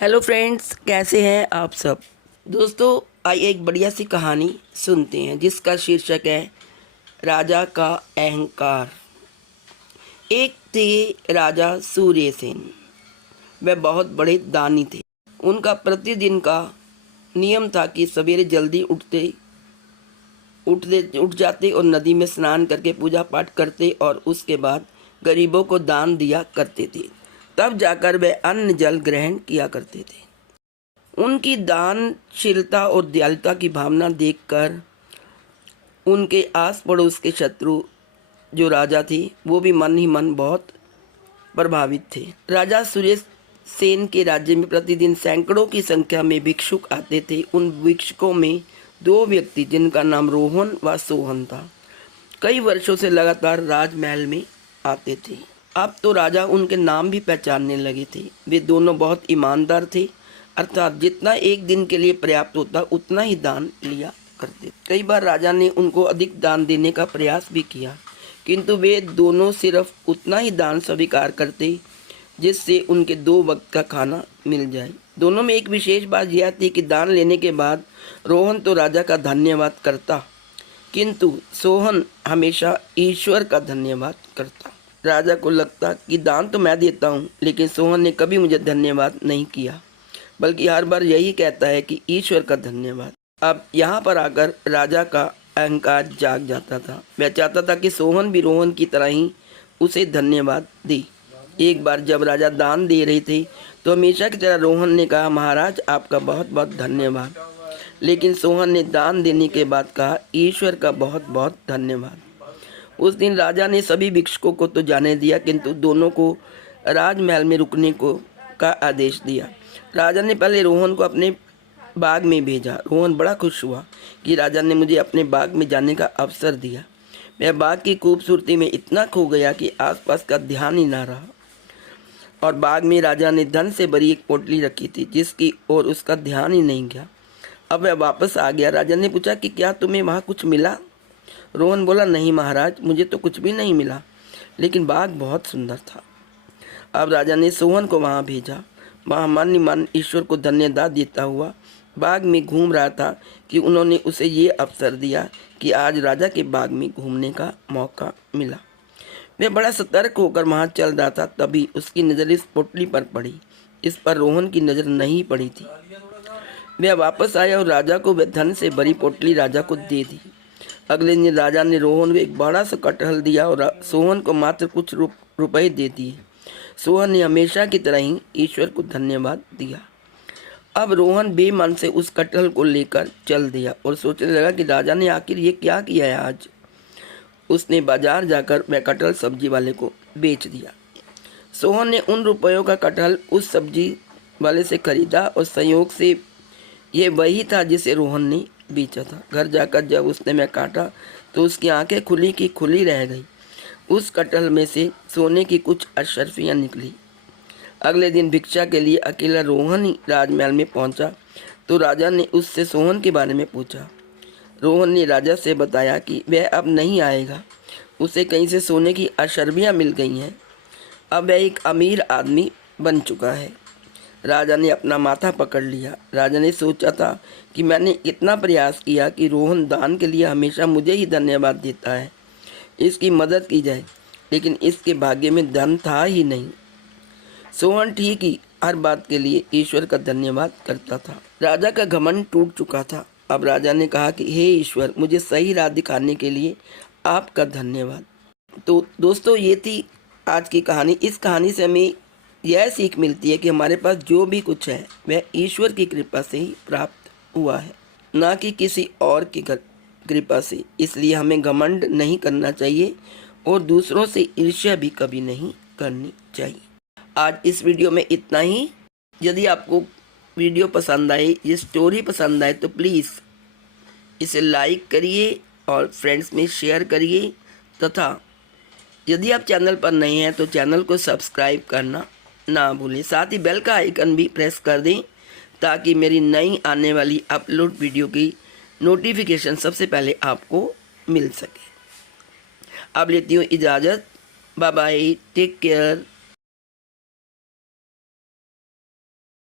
Hello friends, कैसे हैं आप सब। दोस्तों, आइए एक बढ़िया सी कहानी सुनते हैं जिसका शीर्षक है राजा का अहंकार। एक थे राजा सूर्यसेन। वह बहुत बड़े दानी थे। उनका प्रतिदिन का नियम था कि सवेरे जल्दी उठ जाते और नदी में स्नान करके पूजा पाठ करते और उसके बाद गरीबों को दान दिया करते थे। तब जाकर वे अन्न जल ग्रहण किया करते थे। उनकी दानशीलता और दयालुता की भावना देखकर उनके आस पड़ोस के शत्रु जो राजा थे वो भी मन ही मन बहुत प्रभावित थे। राजा सूर्यसेन के राज्य में प्रतिदिन सैकड़ों की संख्या में भिक्षुक आते थे। उन भिक्षुकों में दो व्यक्ति जिनका नाम रोहन व सोहन था, कई वर्षों से लगातार राजमहल में आते थे। अब तो राजा उनके नाम भी पहचानने लगे थे। वे दोनों बहुत ईमानदार थे, अर्थात जितना एक दिन के लिए पर्याप्त होता उतना ही दान लिया करते। कई बार राजा ने उनको अधिक दान देने का प्रयास भी किया, किंतु वे दोनों सिर्फ उतना ही दान स्वीकार करते जिससे उनके 2 वक्त का खाना मिल जाए। दोनों में एक विशेष बात यह थी कि दान लेने के बाद रोहन तो राजा का धन्यवाद करता, किंतु सोहन हमेशा ईश्वर का धन्यवाद करता। राजा को लगता कि दान तो मैं देता हूँ, लेकिन सोहन ने कभी मुझे धन्यवाद नहीं किया, बल्कि हर बार यही कहता है कि ईश्वर का धन्यवाद। अब यहाँ पर आकर राजा का अहंकार जाग जाता था। वह चाहता था कि सोहन भी रोहन की तरह ही उसे धन्यवाद दे। एक बार जब राजा दान दे रहे थे तो हमेशा की तरह रोहन ने कहा, महाराज आपका बहुत बहुत धन्यवाद। लेकिन सोहन ने दान देने के बाद कहा, ईश्वर का बहुत बहुत धन्यवाद। उस दिन राजा ने सभी भिक्षुकों को तो जाने दिया, किंतु दोनों को राजमहल में रुकने का आदेश दिया। राजा ने पहले रोहन को अपने बाग में भेजा। रोहन बड़ा खुश हुआ कि राजा ने मुझे अपने बाग में जाने का अवसर दिया। वह बाग की खूबसूरती में इतना खो गया कि आसपास का ध्यान ही ना रहा। और बाग में राजा ने धन से भरी एक पोटली रखी थी जिसकी ओर उसका ध्यान ही नहीं गया। अब वह वापस आ गया। राजा ने पूछा कि क्या तुम्हें वहाँ कुछ मिला? रोहन बोला, नहीं महाराज, मुझे तो कुछ भी नहीं मिला, लेकिन बाग बहुत सुंदर था। अब राजा ने सोहन को वहाँ भेजा। वहाँ मन ही मन ईश्वर को धन्यवाद देता हुआ बाग में घूम रहा था कि उन्होंने उसे ये अवसर दिया कि आज राजा के बाग में घूमने का मौका मिला। वह बड़ा सतर्क होकर वहाँ चल रहा था, तभी उसकी नज़र इस पोटली पर पड़ी। इस पर रोहन की नज़र नहीं पड़ी थी। वह वापस आया और राजा को वह धन से भरी पोटली राजा को दे दी। अगले दिन राजा ने रोहन को एक बड़ा सा कटहल दिया और सोहन को मात्र कुछ रुपए दे दिए। सोहन ने हमेशा की तरह ही ईश्वर को धन्यवाद दिया। अब रोहन बेमन से उस कटहल को लेकर चल दिया और सोचने लगा कि राजा ने आखिर ये क्या किया है आज। उसने बाजार जाकर वह कटहल सब्जी वाले को बेच दिया। सोहन ने उन रुपयों का कटहल उस सब्जी वाले से खरीदा और संयोग से ये वही था जिसे रोहन ने बेचा था। घर जाकर जब उसने वह काटा तो उसकी आंखें खुली की खुली रह गई। उस कटहल में से सोने की कुछ अशर्फियाँ निकली। अगले दिन भिक्षा के लिए अकेला रोहन ही राजमहल में पहुंचा तो राजा ने उससे सोहन के बारे में पूछा। रोहन ने राजा से बताया कि वह अब नहीं आएगा, उसे कहीं से सोने की अशर्फियाँ मिल गई हैं। अब वह एक अमीर आदमी बन चुका है। राजा ने अपना माथा पकड़ लिया। राजा ने सोचा था कि मैंने इतना प्रयास किया कि रोहन दान के लिए हमेशा मुझे ही धन्यवाद देता है, इसकी मदद की जाए, लेकिन इसके भाग्य में धन था ही नहीं। सोहन ठीक ही हर बात के लिए ईश्वर का धन्यवाद करता था। राजा का घमंड टूट चुका था। अब राजा ने कहा कि हे ईश्वर, मुझे सही राह दिखाने के लिए आपका धन्यवाद। तो दोस्तों, ये थी आज की कहानी। इस कहानी से हमें यह सीख मिलती है कि हमारे पास जो भी कुछ है वह ईश्वर की कृपा से ही प्राप्त हुआ है, ना कि किसी और की कृपा से। इसलिए हमें घमंड नहीं करना चाहिए और दूसरों से ईर्ष्या भी कभी नहीं करनी चाहिए। आज इस वीडियो में इतना ही। यदि आपको वीडियो पसंद आए, ये स्टोरी पसंद आए, तो प्लीज़ इसे लाइक करिए और फ्रेंड्स में शेयर करिए, तथा यदि आप चैनल पर नए हैं तो चैनल को सब्सक्राइब करना ना भूलें। साथ ही बेल का आइकन भी प्रेस कर दें ताकि मेरी नई आने वाली अपलोड वीडियो की नोटिफिकेशन सबसे पहले आपको मिल सके। अब लेती हूँ इजाज़त। Bye bye, take care.